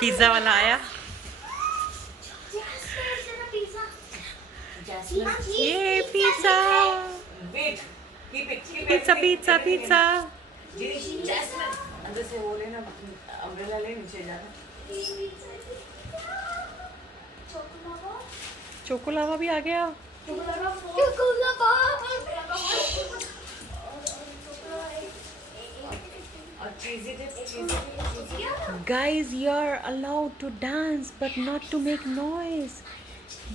Pizza वाला आया। ये पिज्जा पिज्जा पिज्जा पिज्जा। अंदर से वो लेना, अम्ब्रेला ले, नीचे जाना। चोको लावा भी आ गया। Guys, you're allowed to dance but not to make noise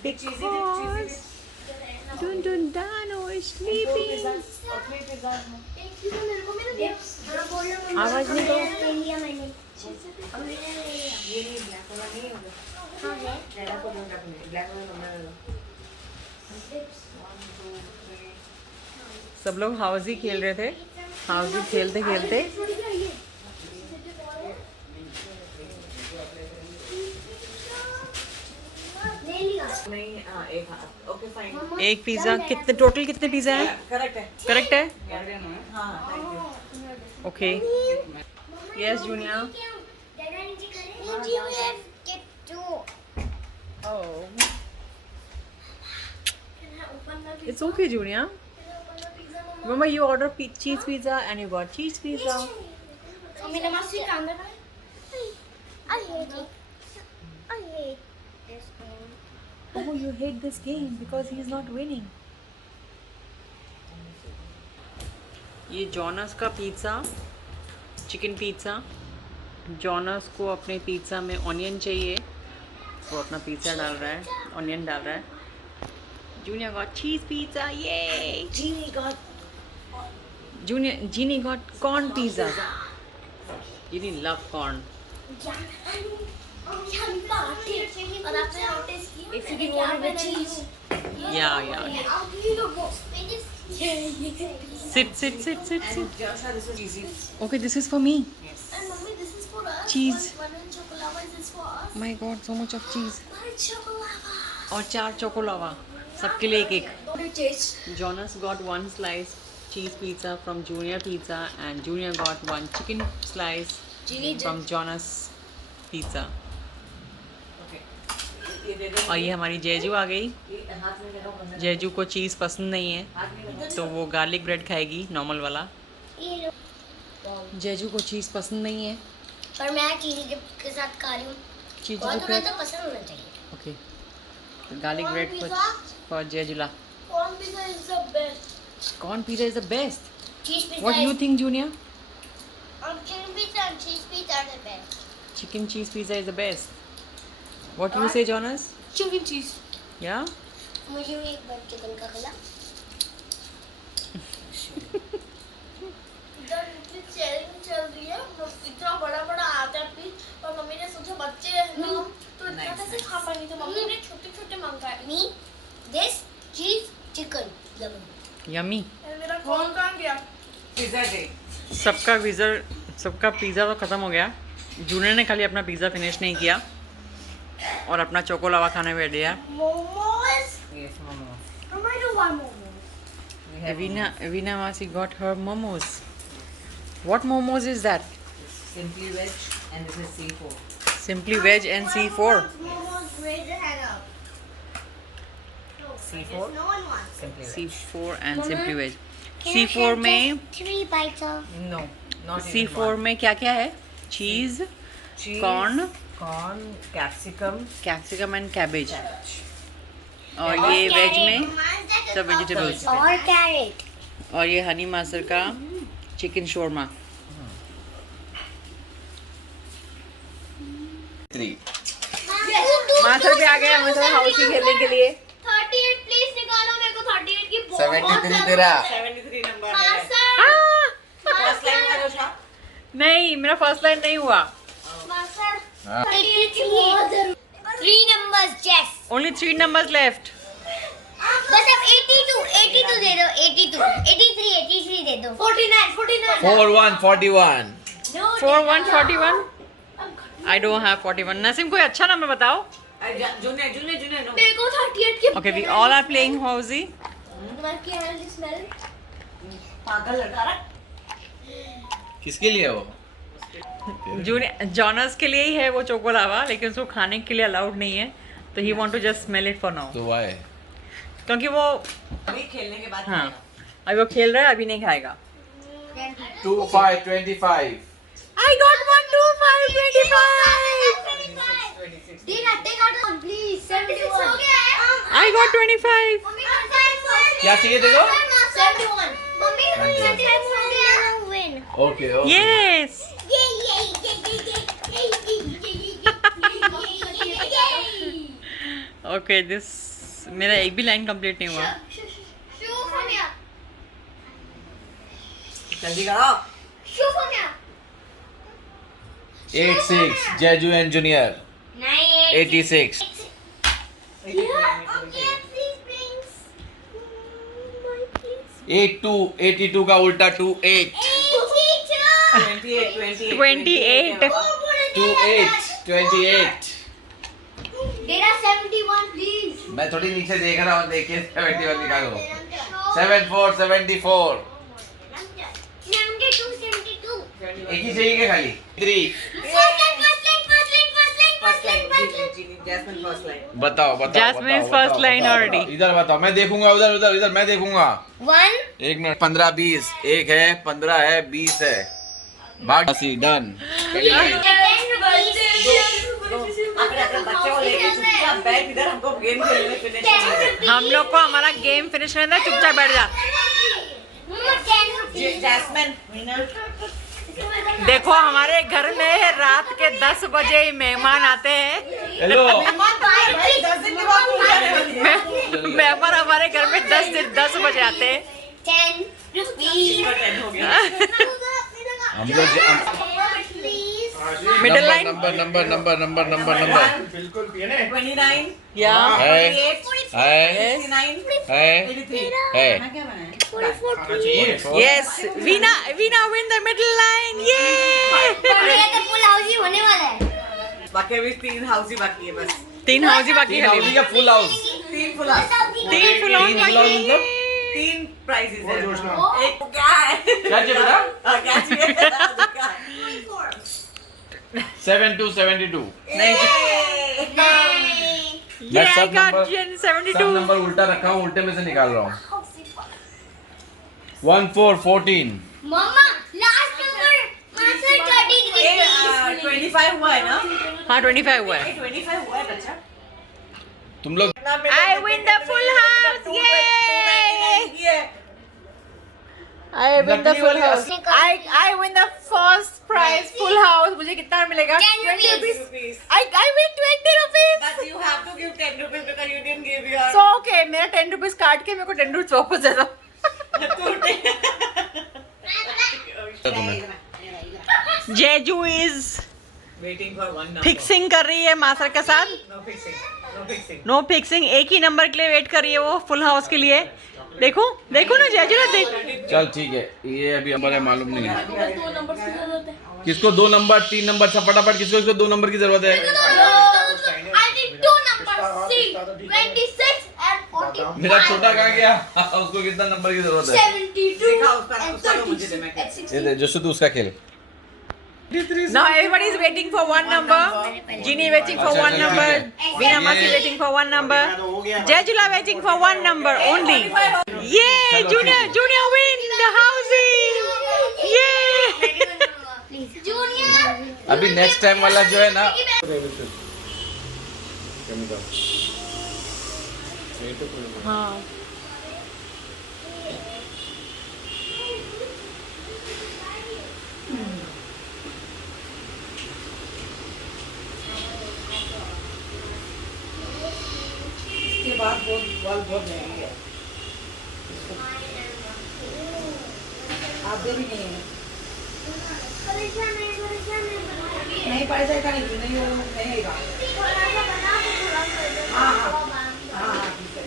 because dun dan is sleeping. आवाज नहीं करो। सब लोग हाउसी खेल रहे थे। हाउसी खेलते खेलते एक पिज्जा। कितने टोटल कितने पिज्जा हैं? करेक्ट है। Okay yes junior. It's okay, Junior. Remember, you ordered cheese pizza and you got cheese pizza. I hate it. I hate this game. Oh, you hate this game because he is not winning. ये Jonas का pizza, chicken pizza. Jonas को अपने pizza में onion चाहिए, वो अपना pizza डाल रहा है, ऑनियन डाल रहा है। Junior got cheese pizza, yay! Jeannie got corn pizza. Jeannie love corn. Yeah. Sit. Okay, this is for me. Cheese. My God, so much of cheese. और 4 चोको लावा, सबके लिए एक। Jonas got 1 slice cheese pizza from Junior Pizza and Junior got 1 chicken slice from Jonas Pizza. और ये हमारी जेजू आ गई। जेजू को चीज़ पसंद नहीं है तो वो गार्लिक ब्रेड खाएगी, नॉर्मल वाला। जेजू को चीज़ पसंद नहीं है पर मैं चीज़ के साथ खा रही हूँ। चीज़ तो पसंद होना चाहिए। Okay garlic bread for Jejula. Corn pizza is the best. Corn pizza is the best. Cheese pizza. What do you think, Junior? Chicken pizza and cheese pizza are the best. Chicken cheese pizza is the best. What do you say, Jonas? Chicken cheese. Yeah. मुझे भी एक बार chicken का खिला। इधर challenge चल रही है, इतना बड़ा आता है पीस, और मम्मी ने सोचा बच्चे हैं ना तो इतना कैसे खा पाएंगे, तो मम्मी ने छोटे मंगाए। Me, this cheese chicken. Yummy. मेरा कौन कहाँ गया? Pizza day. सबका पिज़्ज़ा तो ख़त्म हो गया। जूनियर ने खाली अपना पिज़्ज़ा फिनिश नहीं किया और अपना चोको लावा खाने बैठ गया। Momos? Yes, momos. I don't want momos. Evina Masi got her momos. What momos is that? Simply veg and this is C4. Simply veg and C4. Momos, raise your hand up. No, C4? No one wants. Simply veg. C4 and Simply veg. C4 में 3 bites of. No, not C4 में क्या क्या है? Cheese, corn, capsicum and cabbage. और ये veg में सब vegetables और कैरेट। और ये हनी मास्टर का चिकन शोरमा। 3 मास्टर भी आ गए हमें तो हाउसी खेलने के लिए। 38 प्लीज निकालो, मेरे को 38 की बहुत 73 तेरा 73 नंबर है। फर्स्ट लाइन नहीं, मेरा फर्स्ट लाइन नहीं हुआ। 3 numbers, yes. Only 3 numbers left. बस अब 82 दे दो, 82, 83 दे दो। 49. 4141 No, 4141. I don't have 41. Naseem कोई अच्छा नंबर बताओ। Junior no. मेरे को 38 की। Okay, we all are playing housey. तुम्हारी हेल्थ स्मेल। पागल लड़का रहा। किसके लिए वो? जॉनस के लिए ही है वो चोको लावा, लेकिन उसको खाने के लिए अलाउड नहीं है, तो he want to just smell it for now. तो why? क्योंकि वो अभी खेलने के बाद हाँ अभी वो खेल रहा है, अभी नहीं खाएगा। 2, 5, 25. I got 1, 2, 5, 25. Dina, take out one, please. 71 हो गया है। I got 25. मम्मी का क्या चाहिए देखो? 71। मम्मी का 75 हो गया। Win. Okay, okay. Yes. Okay, this मेरा एक भी लाइन कंप्लीट नहीं हुआ। Shoe from here. जल्दी करो। Shoe from here. 86. Jeju and Junior. 86. Please. 82. 82 का उल्टा 28. 28 28. 28. 28. Data 71, please. मैं थोड़ी नीचे देख रहा हूँ, देखिए 71 निकालो। 74, 74. 72. एक ही चाहिए क्या खाली? 3. Jasmine first line. बताओ बताओ। Jasmine's बताओ, first बताओ, line बताओ, already. बताओ। इधर बताओ, मैं देखूंगा। उधर उधर इधर मैं देखूंगा। 1. 1 मिनट। 15, 20. 1 है, 15 है, 20 है। भाग डन। अपने बच्चों को लेके चुपचाप बैठ इधर, हमको गेम खेलने फिनिश। हम लोग को हमारा गेम फिनिश करना है, चुपचाप बैठ जा। Jasmine winner. देखो हमारे घर में रात के 10 बजे ही मेहमान आते हैं। हेलो। भाई 10 दिन के बाद तू जाने वाली है। मेहमान हमारे घर में 10 बजे आते हैं। 10 rupees. 10 हो गया। हम लोग मिडिल लाइन नंबर 29 या है 28 है 69 है 83 है। Yes Veena win the middle line. ये ये तो फुल हाउस ही होने वाला है। बाकी अभी 3 हाउस ही बाकी है बस। 3 हाउस ही बाकी है। का full house. 3 full house. 3 full house मतलब 3 प्राइजेस है। एक क्या है? क्या चाहिए बेटा? क्या चाहिए? क्या है? 72 72। नहीं मैं ये आई सब गॉट नंबर 72। नंबर उल्टा रखा हूँ, उल्टे में से निकाल रहा हूँ। 1 4 14। मम्मा लास्ट नंबर आंसर 30 25 हुआ है ना? हाँ 25 हुआ है। 25 हुआ है बच्चा। तुम लोग I win the full house. Yay! I win the full house. I win the first prize full house. मुझे कितना मिलेगा? 10 rupees. rupees. I win 20 rupees. But you have to give 10 rupees because you didn't give your. So okay, मेरा 10 rupees काट के मेरे को 10 rupees वापस दे दो। जेजू is Waiting for one number. Fixing कर रही है मासर के साथ। No fixing. No fixing. No fixing, एक ही नंबर के लिए वेट कर रही है वो फुल हाउस के लिए। देखो देखो ना जेजू ना देख। चल ठीक है, ये अभी हमारे मालूम नहीं है 2 नंबर की जरूरत है। किसको 2 नंबर 3 नंबर सब फटाफट किसको 2 नंबर की जरूरत है। I need 2 numbers. C 26 and 40. मेरा छोटा कहाँ गया? उसको कितना नंबर की जरूरत है? 72 देखा उसका and उसका तो मुझे दे, मैं 36 ये दे जसु तू उसका खेल। Now everybody is waiting for one number. Ginny waiting for one number. Veena Masi waiting for one number. Jejula waiting for one number only. Yay! Junior win the housing. Yay! Junior. अभी next time वाला जो है ना, हाँ इसके बाद बहुत महंगी है। आप दे भी नहीं है। नहीं परेशान नहीं वो रहेगा। हाँ हाँ ठीक है।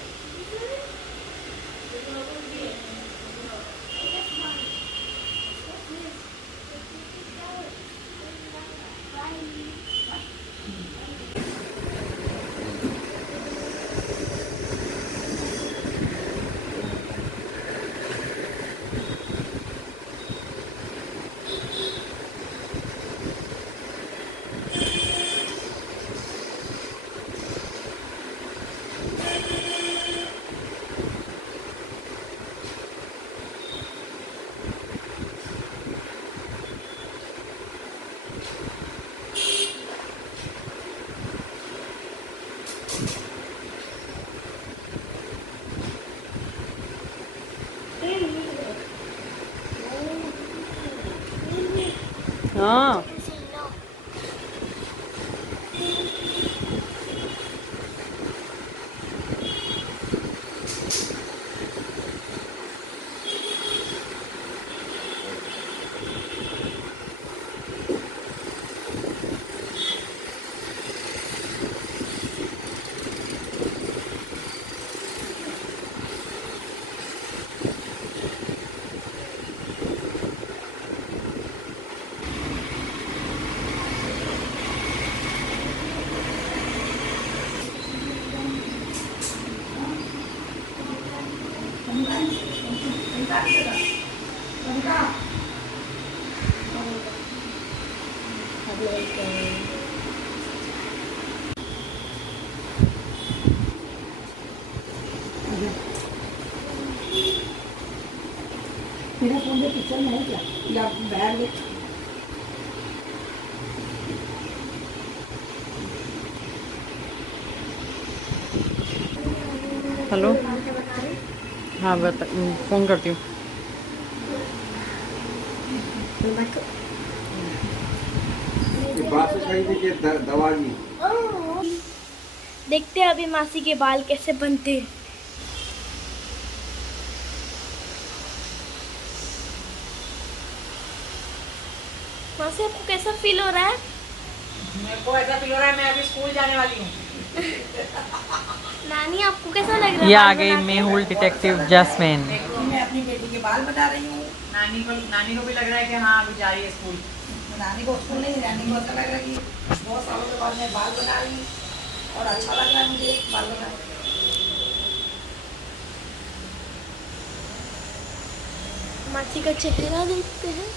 हाँ मेरा फोन में पिक्चर में है क्या या बैग में? हेलो हाँ बता फ़ोन करती हूँ बात सही थी कि दवा की देखते हैं अभी मासी के बाल कैसे बनते हैं। मासी आपको कैसा फील हो रहा है? मेरे को ऐसा फील हो रहा है मैं अभी स्कूल जाने वाली हूँ। नानी आपको कैसा लग रहा है? ये आ बाल गई बना के? Mehul detective Jasmine. मैं अपनी बेटी के बाल बना रही हूँ। नानी को भी लग रहा है कि हाँ अभी जा रही है स्कूल। नानी को स्कूल नहीं, नानी को ऐसा लग रहा है कि बहुत सालों के बाद मैं बाल बना रही हूँ और अच्छा लग रहा है मुझे बाल बनाना। मासी का चेहरा देखते हैं।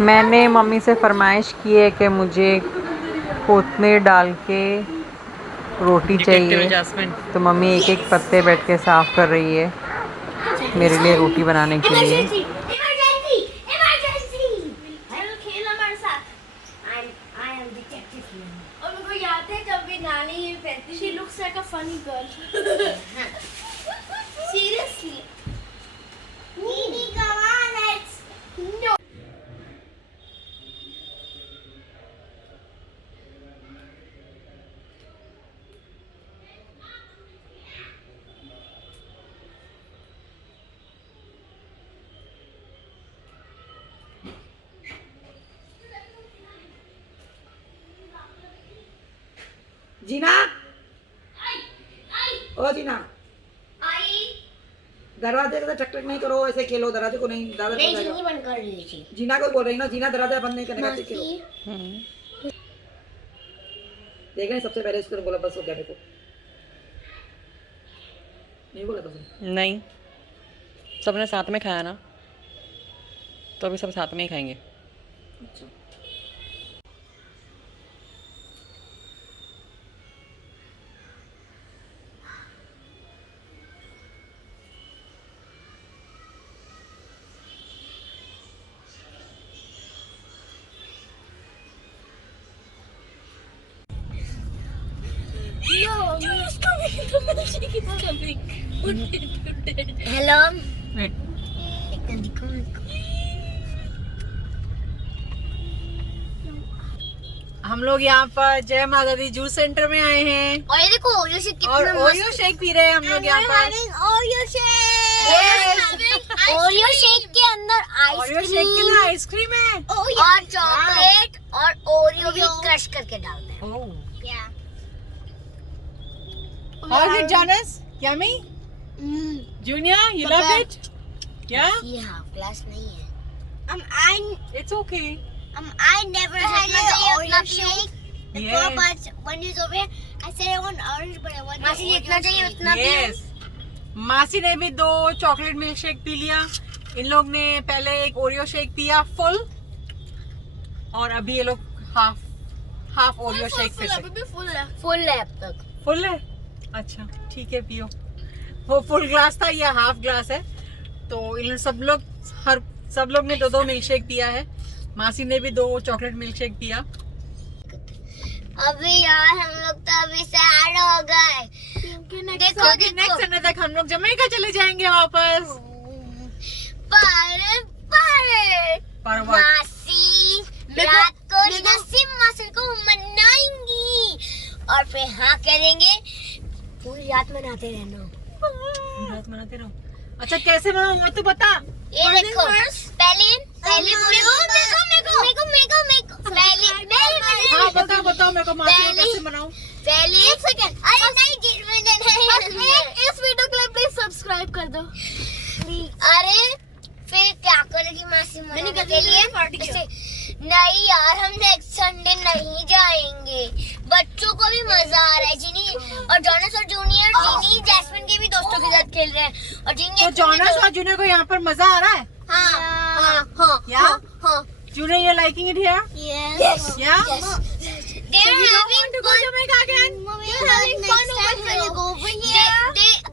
मैंने मम्मी से फरमाइश की है कि मुझे कोतमीर डाल के रोटी चाहिए, तो मम्मी एक एक पत्ते बैठ के साफ कर रही है मेरे लिए रोटी बनाने के लिए। इमरजेंसी इमरजेंसी चलो खेल हमारे साथ। I am detective. और मेरे को याद है जब भी नानी पहनती she looks like a funny girl. Seriously नीनी कम ऑन लेट्स नो। जीना, ओ जीना, दरवाजे से टक टक नहीं करो, ऐसे खेलो, दरवाजे को नहीं नहीं बंद कर रही थी। जीना को बोल रही ना, जीना दरवाजा बंद नहीं करने का, ऐसे खेलो। देख रहे सबसे पहले उसको बोला बस हो गया, देखो नहीं बोला बस। नहीं सबने साथ में खाया ना, तो अभी सब साथ में ही खाएंगे। अच्छा No, he's coming. The milkshake is coming. Hello. Wait. हम लोग यहाँ पर जय माता दी जूस सेंटर में आए हैं और ये देखो ओरियो शेक कितना और मस्त ओरियो शेक पी रहे हैं हम लोग यहाँ पर। Oreo shake. ओरियो शेक के अंदर ओरियो शेक के लिए आइसक्रीम है और चॉकलेट और ओरियो भी क्रश करके डालते हैं। How is it, Jonas? Yummy? Junior, you love it? Yeah? ये हाफ ग्लास नहीं है। It's okay. I never had Oreo shake. Yes. But when it's over here, I said I want orange, but I want मासी जितना चाहिए उतना Yes. मासी ने भी 2 चॉकलेट मिल्क शेक पी लिया। इन लोग ने पहले एक ओरियो शेक पिया फुल, और अभी ये लोग हाफ ओरियो शेक फिर से। फुल है अब तक। फुल है? अच्छा ठीक है, पियो। वो फुल ग्लास था, या हाफ ग्लास है। तो इन सब लोग ने 2 मिल्क शेक पिया है। मासी ने भी 2 चॉकलेट मिल्क शेक पिया। अभी यार हम लोग तो अभी सैड हो गए। देखो नेक्स्ट संडे तक हम लोग जमैका चले जाएंगे वापस। पर मासी रात को नसीम मासी को मनाएंगी और फिर हाँ करेंगे, पूरी रात मनाते रहना। रात मनाते रहो। अच्छा कैसे मनाऊं मैं तो बता। ये देखो पहले हाँ बताओ मेरे को मासी को कैसे मनाऊं। पहले एक सेकंड, अरे नहीं इस वीडियो के लिए प्लीज सब्सक्राइब कर दो। अरे फिर क्या करेगी मासी मनाने के लिए? नहीं यार हम नेक्स्ट संडे नहीं जाएंगे, बच्चों को भी मजा आ रहा है। जिनी और जॉनस और जूनियर जिनी जैस्मिन के भी दोस्तों के साथ खेल रहे हैं और जिनी तो जॉनस और जूनियर को यहाँ पर मजा आ रहा है। हाँ junior you liking it here? Yes. Yeah? They're having go Jamaica again? They're having fun over here.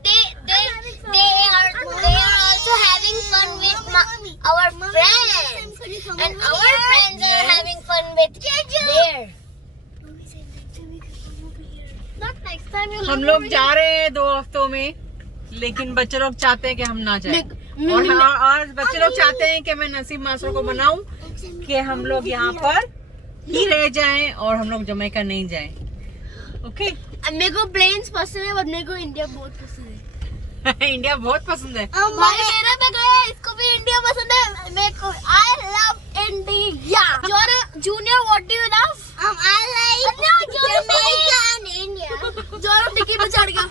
They are also having fun with our friends, and our friends are having fun with their. Not next time. हम लोग जा रहे हैं 2 हफ्तों में, लेकिन बच्चे लोग चाहते हैं कि हम ना जाए। और बच्चे लोग चाहते हैं कि मैं नसीम मास्टर को बनाऊं कि हम लोग यहाँ पर ही रह जाएं और हम लोग जमैका नहीं जाएं। ओके मेरे को प्लेन्स पसंद है, बट मेरे को इंडिया बहुत पसंद है। इंडिया बहुत पसंद है। भाई मेरा भी गया, इसको भी इंडिया पसंद है। मेरे को I love India. Junior what do you love? I like Jamaica and India. जोरम डिक्की में चढ़ गया।